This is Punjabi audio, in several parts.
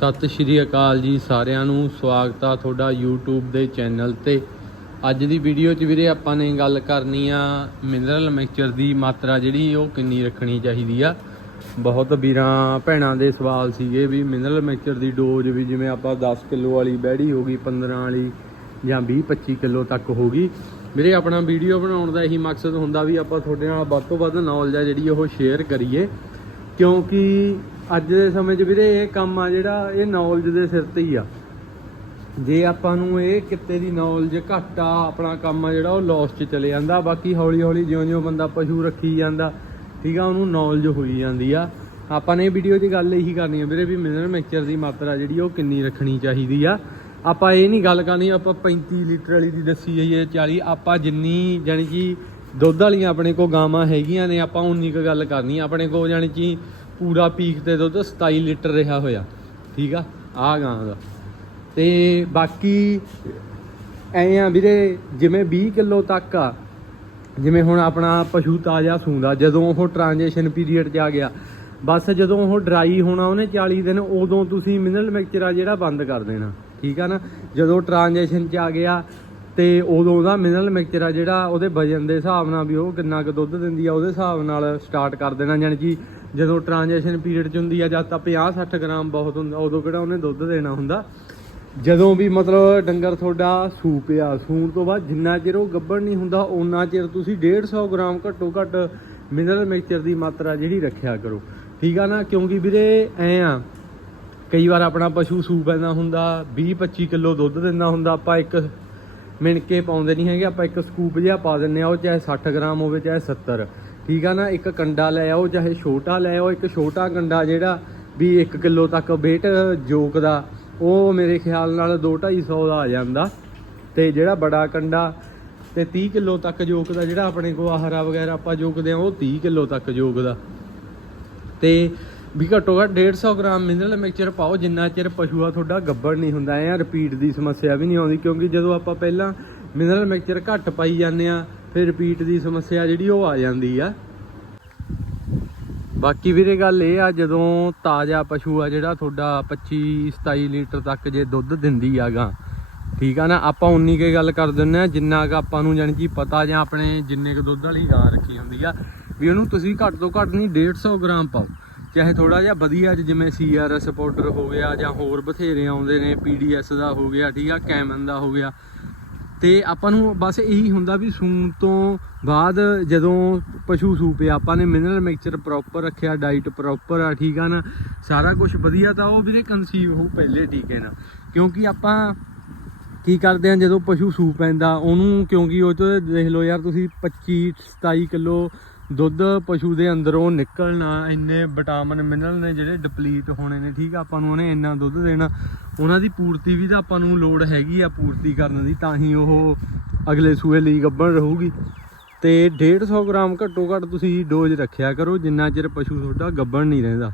ਸਤਿ ਸ਼੍ਰੀ ਅਕਾਲ ਜੀ ਸਾਰਿਆਂ ਨੂੰ। ਸਵਾਗਤ ਆ ਤੁਹਾਡਾ YouTube ਦੇ ਚੈਨਲ ਤੇ। ਅੱਜ ਦੀ ਵੀਡੀਓ 'ਚ ਵੀਰੇ ਆਪਾਂ ਨੇ ਗੱਲ ਕਰਨੀ ਆ ਮਿਨਰਲ ਮਿਕਸਚਰ ਦੀ ਮਾਤਰਾ ਜਿਹੜੀ, ਉਹ ਕਿੰਨੀ ਰੱਖਣੀ ਚਾਹੀਦੀ ਆ। ਬਹੁਤ ਵੀਰਾਂ ਭੈਣਾਂ ਦੇ ਸਵਾਲ ਸੀਗੇ ਵੀ ਮਿਨਰਲ ਮਿਕਸਚਰ ਦੀ ਡੋਜ਼ ਵੀ ਜਿਵੇਂ ਆਪਾਂ 10 ਕਿਲੋ ਵਾਲੀ ਬੈੜੀ ਹੋ ਗਈ 15 ਵਾਲੀ ਜਾਂ 20 25 ਕਿਲੋ ਤੱਕ ਹੋ ਗਈ। ਵੀਰੇ ਆਪਣਾ ਵੀਡੀਓ ਬਣਾਉਣ ਦਾ ਇਹੀ ਮਕਸਦ ਹੁੰਦਾ ਵੀ ਆਪਾਂ ਤੁਹਾਡੇ ਨਾਲ ਵੱਧ ਤੋਂ ਵੱਧ ਨੌਲੇਜ ਆ ਜਿਹੜੀ ਉਹ ਸ਼ੇਅਰ ਕਰੀਏ। ਕਿਉਂਕਿ ਅੱਜ ਦੇ ਸਮੇਂ 'ਚ ਵੀਰੇ ਇਹ ਕੰਮ ਆ ਜਿਹੜਾ, ਇਹ ਨੌਲੇਜ ਦੇ ਸਿਰ ਤੇ ਹੀ ਆ। ਜੇ ਆਪਾਂ ਨੂੰ ਇਹ ਕਿੱਤੇ ਦੀ ਨੌਲੇਜ ਘੱਟ ਆ, ਆਪਣਾ ਕੰਮ ਆ ਜਿਹੜਾ, ਉਹ ਲੋਸ 'ਚ ਚਲੇ ਜਾਂਦਾ। ਬਾਕੀ ਹੌਲੀ ਹੌਲੀ ਜਿਉਂ-ਜਿਉਂ ਬੰਦਾ ਪਸ਼ੂ ਰੱਖੀ ਜਾਂਦਾ, ਠੀਕ ਆ, ਉਹਨੂੰ ਨੌਲੇਜ ਹੋਈ ਜਾਂਦੀ ਆ। ਆਪਾਂ ਨੇ ਵੀਡੀਓ 'ਚ ਗੱਲ ਇਹੀ ਕਰਨੀ ਆ ਵੀਰੇ ਵੀ ਮਿਨਰਲ ਮਿਕਸਚਰ ਦੀ ਮਾਤਰਾ ਜਿਹੜੀ, ਉਹ ਕਿੰਨੀ ਰੱਖਣੀ ਚਾਹੀਦੀ ਆ। ਆਪਾਂ ਇਹ ਨਹੀਂ ਗੱਲ ਕਰਨੀ, ਆਪਾਂ 35 ਲੀਟਰ ਵਾਲੀ ਦੀ ਦੱਸੀ ਜਾਈਏ 40 ਆਪਾਂ ਜਿੰਨੀ ਜਾਣੀ ਕਿ ਦੁੱਧ ਵਾਲੀਆਂ ਆਪਣੇ ਕੋ ਗਾਵਾਂ ਹੈਗੀਆਂ ਨੇ, ਆਪਾਂ ਉਨੀ ਕੁ ਗੱਲ ਕਰਨੀ ਆਪਣੇ ਕੋ ਜਾਣੀ ਕਿ ਪੂਰਾ ਪੀਕ ਤੇ ਦੁੱਧ 27 ਲੀਟਰ ਰਿਹਾ ਹੋਇਆ। ਠੀਕ ਆ? ਆ ਗਾਂ ਦਾ ਤੇ ਬਾਕੀ ਐ ਆ ਵੀਰੇ, ਜਿਵੇਂ 20 ਕਿਲੋ ਤੱਕ ਆ, ਜਿਵੇਂ ਹੁਣ ਆਪਣਾ ਪਸ਼ੂ ਤਾਜ਼ਾ ਸੂੰਦਾ, ਜਦੋਂ ਉਹ ਟ੍ਰਾਂਜੀਸ਼ਨ ਪੀਰੀਅਡ 'ਚ ਆ ਗਿਆ, ਬਸ ਜਦੋਂ ਉਹ ਡਰਾਈ ਹੋਣਾ ਉਹਨੇ 40 ਦਿਨ, ਉਦੋਂ ਤੁਸੀਂ ਮਿਨਰਲ ਮਿਕਸਚਰ ਆ ਜਿਹੜਾ ਬੰਦ ਕਰ ਦੇਣਾ। ਠੀਕ ਆ ਨਾ? ਜਦੋਂ ਟ੍ਰਾਂਜੀਸ਼ਨ 'ਚ ਆ ਗਿਆ ਤੇ ਉਦੋਂ ਦਾ ਮਿਨਰਲ ਮਿਕਸਚਰ ਆ ਜਿਹੜਾ ਉਹਦੇ ਵਜਨ ਦੇ ਹਿਸਾਬ ਨਾਲ ਵੀ ਉਹ ਕਿੰਨਾ ਕੁ ਦੁੱਧ ਦਿੰਦੀ ਆ, ਉਹਦੇ ਹਿਸਾਬ ਨਾਲ ਸਟਾਰਟ ਕਰ ਦੇਣਾ, ਯਾਨੀ ਕਿ ਜਦੋਂ ਟ੍ਰਾਂਜੀਸ਼ਨ ਪੀਰੀਅਡ 'ਚ ਹੁੰਦੀ ਆ ਜਦ ਤਾਂ 50 60 ਗ੍ਰਾਮ ਬਹੁਤ ਹੁੰਦਾ, ਉਦੋਂ ਕਿਹੜਾ ਉਹਨੇ ਦੁੱਧ ਦੇਣਾ ਹੁੰਦਾ। ਜਦੋਂ ਵੀ ਮਤਲਬ ਡੰਗਰ ਤੁਹਾਡਾ ਸੂਪਿਆ ਸੂਣ ਤੋਂ ਬਾਅਦ ਜਿੰਨਾ ਚਿਰ ਉਹ ਗੱਭਣ ਨਹੀਂ ਹੁੰਦਾ ਉਨਾ ਚਿਰ ਤੁਸੀਂ 150 ਗ੍ਰਾਮ ਘੱਟੋ ਘੱਟ ਮਿਨਰਲ ਮਿਕਸਚਰ ਦੀ ਮਾਤਰਾ ਜਿਹੜੀ ਰੱਖਿਆ ਕਰੋ। ਠੀਕ ਆ ਨਾ? ਕਿਉਂਕਿ ਵੀਰੇ ਐ ਆ, ਕਈ ਵਾਰ ਆਪਣਾ ਪਸ਼ੂ ਸੂ ਪੈਂਦਾ ਹੁੰਦਾ 20 25 ਕਿਲੋ ਦੁੱਧ ਦਿੰਦਾ ਹੁੰਦਾ, ਆਪਾਂ ਇੱਕ ਮਿਣਕੇ ਪਾਉਂਦੇ ਨਹੀਂ ਹੈਗੇ, ਆਪਾਂ ਇੱਕ ਸਕੂਪ ਜਿਹਾ ਪਾ ਦਿੰਨੇ ਆ, ਉਹ ਚਾਹੇ 60 ਗ੍ਰਾਮ ਹੋਵੇ, ਚਾਹੇ 70 ਠੀਕ ਆ ਨਾ, ਇੱਕ ਕੰਡਾ ਲੈ ਆਓ, ਚਾਹੇ ਛੋਟਾ ਲੈ ਆਓ, ਇੱਕ ਛੋਟਾ ਕੰਡਾ ਜਿਹੜਾ ਵੀ 1 ਕਿਲੋ ਤੱਕ weight ਜੋਕ ਦਾ ਉਹ ਮੇਰੇ ਖਿਆਲ ਨਾਲ 2-250 ਦਾ ਆ ਜਾਂਦਾ। ਤੇ ਜਿਹੜਾ ਬੜਾ ਕੰਡਾ ਤੇ 30 ਕਿਲੋ ਤੱਕ ਜੋਕ ਦਾ ਜਿਹੜਾ ਆਪਣੇ ਕੋ ਆਹਰਾ ਵਗੈਰਾ ਆਪਾਂ ਜੋਕਦੇ ਆ, ਉਹ 30 ਕਿਲੋ ਤੱਕ ਜੋਕਦਾ। ਤੇ ਵੀ ਘੱਟੋ ਘੱਟ 150 ਗ੍ਰਾਮ ਮਿਨਰਲ ਮਿਕਸਚਰ ਪਾਓ, ਜਿੰਨਾ ਚਿਰ ਪਸ਼ੂ ਆ ਤੁਹਾਡਾ ਗੱਬੜ ਨਹੀਂ ਹੁੰਦਾ। ਐ ਰਿਪੀਟ ਦੀ ਸਮੱਸਿਆ ਵੀ ਨਹੀਂ ਆਉਂਦੀ, ਕਿਉਂਕਿ ਜਦੋਂ ਆਪਾਂ ਪਹਿਲਾਂ ਮਿਨਰਲ ਮਿਕਸਚਰ ਘੱਟ ਪਾਈ ਜਾਂਦੇ ਆ, ਫਿਰ ਰਿਪੀਟ ਦੀ ਸਮੱਸਿਆ ਜਿਹੜੀ ਉਹ ਆ ਜਾਂਦੀ ਆ। ਬਾਕੀ ਵੀਰੇ ਗੱਲ ਇਹ ਆ, ਜਦੋਂ ਤਾਜ਼ਾ ਪਸ਼ੂ ਆ ਜਿਹੜਾ ਤੁਹਾਡਾ 25 27 ਲੀਟਰ ਤੱਕ ਜੇ ਦੁੱਧ ਦਿੰਦੀ ਆਗਾ, ਠੀਕ ਆ ਨਾ? ਆਪਾਂ ਉਨੀ ਕੇ ਗੱਲ ਕਰ ਦਿੰਨੇ ਆ, ਜਿੰਨਾ ਕ ਆਪਾਂ ਨੂੰ ਜਾਣੀ ਕਿ ਪਤਾ ਜਾਂ ਆਪਣੇ ਜਿੰਨੇ ਕ ਦੁੱਧ ਵਾਲੀ ਗਾਂ ਰੱਖੀ ਹੁੰਦੀ ਆ, ਵੀ ਉਹਨੂੰ ਤੁਸੀਂ ਘੱਟ ਤੋਂ ਘੱਟ ਨਹੀਂ 150 ਗ੍ਰਾਮ ਪਾਓ। ਚਾਹੇ ਥੋੜਾ ਜਿਹਾ ਵਧੀਆ ਚ ਜਿਵੇਂ ਸੀਆਰਐਸ ਪਾਊਡਰ ਹੋ ਗਿਆ ਜਾਂ ਹੋਰ ਬਥੇਰੇ ਆਉਂਦੇ ਨੇ ਪੀਡੀਐਸ ਦਾ ਹੋ ਗਿਆ, ਠੀਕ ਆ ਕੈਮਨ ਦਾ ਹੋ ਗਿਆ। ਤੇ ਆਪਾਂ ਨੂੰ ਬਸ ਇਹੀ ਹੁੰਦਾ ਵੀ ਸੂਣ ਤੋਂ ਬਾਅਦ ਜਦੋਂ ਪਸ਼ੂ ਸੂਪਿਆ ਆਪਾਂ ਨੇ ਮਿਨਰਲ ਮਿਕਸਚਰ ਪ੍ਰੋਪਰ ਰੱਖਿਆ ਡਾਈਟ ਪ੍ਰੋਪਰ ਆ, ਠੀਕ ਆ ਨਾ, ਸਾਰਾ ਕੁਝ ਵਧੀਆ ਤਾਂ ਉਹ ਵੀਰੇ ਕਨਸੀਵ ਹੋ ਪਹਿਲੇ ਟੀਕੇ ਨਾਲ। ਕਿਉਂਕਿ ਆਪਾਂ ਕੀ ਕਰਦੇ ਆ, ਜਦੋਂ ਪਸ਼ੂ ਸੂ ਪੈਂਦਾ, ਉਹਨੂੰ ਕਿਉਂਕਿ ਉਹ ਚ ਦੇਖ ਲਓ ਯਾਰ ਤੁਸੀਂ 25 27 ਕਿਲੋ ਦੁੱਧ ਪਸ਼ੂ ਦੇ ਅੰਦਰੋਂ ਨਿਕਲਣਾ, ਇੰਨੇ ਵਿਟਾਮਿਨ ਮਿਨਰਲ ਨੇ ਜਿਹੜੇ ਡਿਪਲੀਟ ਹੋਣੇ ਨੇ, ਠੀਕ ਆ? ਆਪਾਂ ਨੂੰ ਉਹਨੇ ਇੰਨਾ ਦੁੱਧ ਦੇਣਾ। ਉਹਨਾਂ ਦੀ ਪੂਰਤੀ ਵੀ ਤਾਂ ਆਪਾਂ ਨੂੰ ਲੋੜ ਹੈਗੀ ਆ ਪੂਰਤੀ ਕਰਨ ਦੀ, ਤਾਂ ਹੀ ਉਹ ਅਗਲੇ ਸੂਏ ਲਈ ਗੱਭਣ ਰਹੂਗੀ। ਤੇ 150 ਗ੍ਰਾਮ ਘੱਟੋ ਘੱਟ ਤੁਸੀਂ ਡੋਜ਼ ਰੱਖਿਆ ਕਰੋ, ਜਿੰਨਾ ਚਿਰ ਪਸ਼ੂ ਤੁਹਾਡਾ ਗੱਭਣ ਨਹੀਂ ਰਹਿੰਦਾ।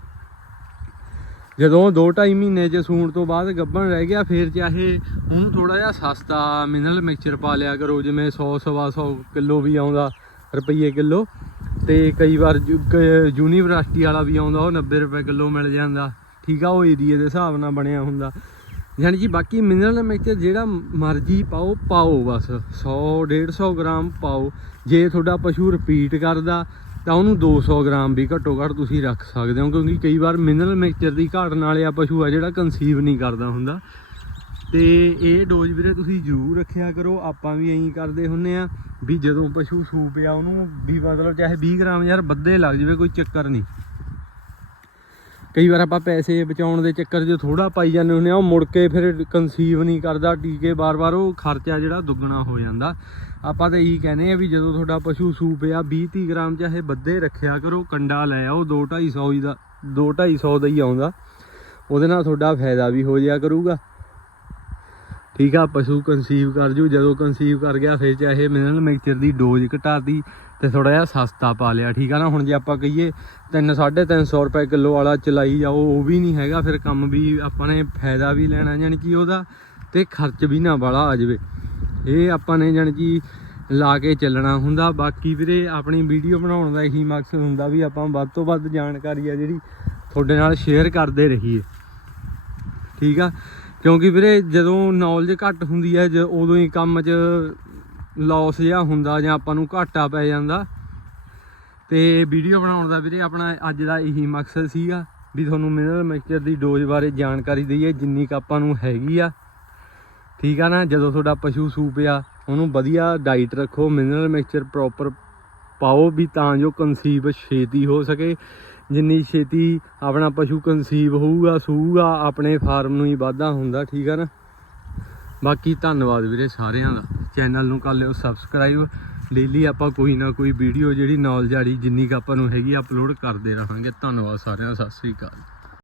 ਜਦੋਂ 2.5 ਮਹੀਨੇ ਚ ਸੂਣ ਤੋਂ ਬਾਅਦ ਗੱਭਣ ਰਹਿ ਗਿਆ, ਫੇਰ ਚਾਹੇ ਉਹਨੂੰ ਥੋੜਾ ਜਿਹਾ ਸਸਤਾ ਮਿਨਰਲ ਮਿਕਸਚਰ ਪਾ ਲਿਆ ਕਰੋ, ਜਿਵੇਂ 100 ਸਵਾ 100 ਕਿਲੋ ਵੀ ਆਉਂਦਾ, ਰੁਪਈਏ ਕਿਲੋ। ਤੇ ਕਈ ਵਾਰ ਯੂ- ਕ- ਯੂਨੀਵਰਸਿਟੀ ਵਾਲਾ ਵੀ ਆਉਂਦਾ, ਉਹ 90 ਰੁਪਏ ਕਿਲੋ ਮਿਲ ਜਾਂਦਾ। ਠੀਕ ਆ, ਉਹ ਏਰੀਏ ਦੇ ਹਿਸਾਬ ਨਾਲ ਬਣਿਆ ਹੁੰਦਾ। ਯਾਨੀ ਕਿ ਬਾਕੀ ਮਿਨਰਲ ਮਿਕਸਚਰ ਜਿਹੜਾ ਮਰਜ਼ੀ ਪਾਓ ਪਾਓ ਬਸ। 100 150 ਗ੍ਰਾਮ ਪਾਓ। ਜੇ ਤੁਹਾਡਾ ਪਸ਼ੂ ਰਿਪੀਟ ਕਰਦਾ, ਤਾਂ ਉਹਨੂੰ 200 ਗ੍ਰਾਮ ਵੀ ਘੱਟੋ ਘੱਟ ਤੁਸੀਂ ਰੱਖ ਸਕਦੇ ਹੋ, ਕਿਉਂਕਿ ਕਈ ਵਾਰ ਮਿਨਰਲ ਮਿਕਸਚਰ ਦੀ ਘਾਟ ਨਾਲ ਆ ਪਸ਼ੂ ਆ ਜਿਹੜਾ ਕਨਸੀਵ ਨਹੀਂ ਕਰਦਾ ਹੁੰਦਾ। ਤੇ ਇਹ ਡੋਜ਼ ਵੀਰੇ ਤੁਸੀਂ ਜ਼ਰੂਰ ਰੱਖਿਆ ਕਰੋ, ਆਪਾਂ ਵੀ ਐਂ ਕਰਦੇ ਹੁੰਨੇ ਆ ਵੀ ਜਦੋਂ ਪਸ਼ੂ ਸੂਪ ਆ ਉਹਨੂੰ ਵੀ ਮਤਲਬ ਚਾਹੇ 20 ਗ੍ਰਾਮ ਯਾਰ ਵੱਧੇ ਲੱਗ ਜਾਵੇ, ਕੋਈ ਚੱਕਰ ਨਹੀਂ। ਕਈ ਵਾਰ ਆਪਾਂ ਪੈਸੇ ਬਚਾਉਣ ਦੇ ਚੱਕਰ 'ਚ ਥੋੜਾ ਪਾਈ ਜਾਂਦੇ ਹੁੰਦੇ ਆ, ਉਹ ਮੁੜ ਕੇ ਫਿਰ ਕਨਸੀਵ ਨਹੀਂ ਕਰਦਾ, ਟੀਕੇ ਬਾਰ-ਬਾਰ ਉਹ ਖਰਚਾ ਜਿਹੜਾ ਦੁੱਗਣਾ ਹੋ ਜਾਂਦਾ। ਆਪਾਂ ਤਾਂ ਇਹੀ ਕਹਿੰਦੇ ਆ ਵੀ ਜਦੋਂ ਤੁਹਾਡਾ ਪਸ਼ੂ ਸੂਪ ਆ 20 30 ਗ੍ਰਾਮ ਚਾਹੇ ਵੱਧੇ ਰੱਖਿਆ ਕਰੋ, ਕੰਡਾ ਲੈ ਆਓ 2 250 ਹੀ ਦਾ 2 250 ਦਾ ਹੀ ਆਉਂਦਾ। ਉਹਦੇ ਨਾਲ ਤੁਹਾਡਾ ਫਾਇਦਾ ਵੀ ਹੋ ਜਾਇਆ ਕਰੂਗਾ। ਠੀਕ ਆ, ਪਸ਼ੂ ਕਨਸੀਵ ਕਰ ਜੂ, ਜਦੋਂ ਕਨਸੀਵ ਕਰ ਗਿਆ, ਫਿਰ ਚਾਹੇ ਮਿਨਰਲ ਮਿਕਸਚਰ ਦੀ ਡੋਜ਼ ਘਟਾਤੀ ਤੇ ਥੋੜਾ ਜਿਹਾ ਸਸਤਾ ਪਾ ਲਿਆ, ਠੀਕ ਆ ਨਾ? ਹੁਣ ਜੇ ਆਪਾਂ ਕਹੀਏ 3 350 ਰੁਪਏ ਕਿਲੋ ਵਾਲਾ ਚਲਾਈ ਜਾਓ, ਉਹ ਵੀ ਨਹੀਂ ਹੈਗਾ, ਫਿਰ ਕੰਮ ਵੀ ਆਪਾਂ ਨੇ ਫਾਇਦਾ ਵੀ ਲੈਣਾ ਯਾਨੀ ਕਿ ਉਹਦਾ ਤੇ ਖਰਚ ਵੀ ਨਾ ਬਾਲਾ ਆ ਜਾਵੇ। ਇਹ ਆਪਾਂ ਨੇ ਯਾਨੀ ਕਿ ਲਾ ਕੇ ਚੱਲਣਾ ਹੁੰਦਾ। ਬਾਕੀ ਵੀਰੇ, ਆਪਣੀ ਵੀਡੀਓ ਬਣਾਉਣ ਦਾ ਇਹੀ ਮਕਸਦ ਹੁੰਦਾ ਵੀ ਆਪਾਂ ਵੱਧ ਤੋਂ ਵੱਧ ਜਾਣਕਾਰੀ ਆ ਜਿਹੜੀ ਤੁਹਾਡੇ ਨਾਲ ਸ਼ੇਅਰ ਕਰਦੇ ਰਹੀਏ। ਠੀਕ ਆ? ਕਿਉਂਕਿ ਵੀਰੇ ਜਦੋਂ ਨੌਲੇਜ ਘੱਟ ਹੁੰਦੀ ਹੈ, ਜ ਉਦੋਂ ਹੀ ਕੰਮ 'ਚ ਲਾਸ ਜਿਹਾ ਹੁੰਦਾ ਜਾਂ ਆਪਾਂ ਨੂੰ ਘਾਟਾ ਪੈ ਜਾਂਦਾ। ਤੇ ਵੀਡੀਓ ਬਣਾਉਣ ਦਾ ਵੀਰੇ ਆਪਣਾ ਅੱਜ ਦਾ ਇਹੀ ਮਕਸਦ ਸੀਗਾ ਵੀ ਤੁਹਾਨੂੰ ਮਿਨਰਲ ਮਿਕਸਚਰ ਦੀ ਡੋਜ਼ ਬਾਰੇ ਜਾਣਕਾਰੀ ਦਈਏ, ਜਿੰਨੀ ਕੁ ਆਪਾਂ ਨੂੰ ਹੈਗੀ ਆ। ਠੀਕ ਆ ਨਾ? ਜਦੋਂ ਤੁਹਾਡਾ ਪਸ਼ੂ ਸੂਪ ਆ, ਉਹਨੂੰ ਵਧੀਆ ਡਾਈਟ ਰੱਖੋ ਮਿਨਰਲ ਮਿਕਸਚਰ ਪ੍ਰੋਪਰ ਪਾਓ ਵੀ ਤਾਂ ਜੋ ਕਨਸੀਵ ਛੇਤੀ ਹੋ ਸਕੇ। ਜਿੰਨੀ ਛੇਤੀ ਆਪਣਾ ਪਸ਼ੂ ਕਨਸੀਵ ਹੋਊਗਾ ਸੂਗਾ ਆਪਣੇ ਫਾਰਮ ਨੂੰ ਹੀ ਵਾਧਾ ਹੁੰਦਾ, ਠੀਕ ਹੈ ਨਾ? ਬਾਕੀ ਧੰਨਵਾਦ ਵੀਰੇ ਸਾਰਿਆਂ ਦਾ। ਚੈਨਲ ਨੂੰ ਕਰ ਲਿਓ ਸਬਸਕ੍ਰਾਈਬ ਡੇਲੀ ਆਪਾਂ ਕੋਈ ਨਾ ਕੋਈ ਵੀਡੀਓ ਜਿਹੜੀ ਨੌਲੇਜ ਵਾਲੀ ਜਿੰਨੀ ਕੁ ਆਪਾਂ ਨੂੰ ਹੈਗੀ ਅਪਲੋਡ ਕਰਦੇ ਰਹਾਂਗੇ। ਧੰਨਵਾਦ ਸਾਰਿਆਂ ਦਾ, ਸਤਿ ਸ੍ਰੀ ਅਕਾਲ।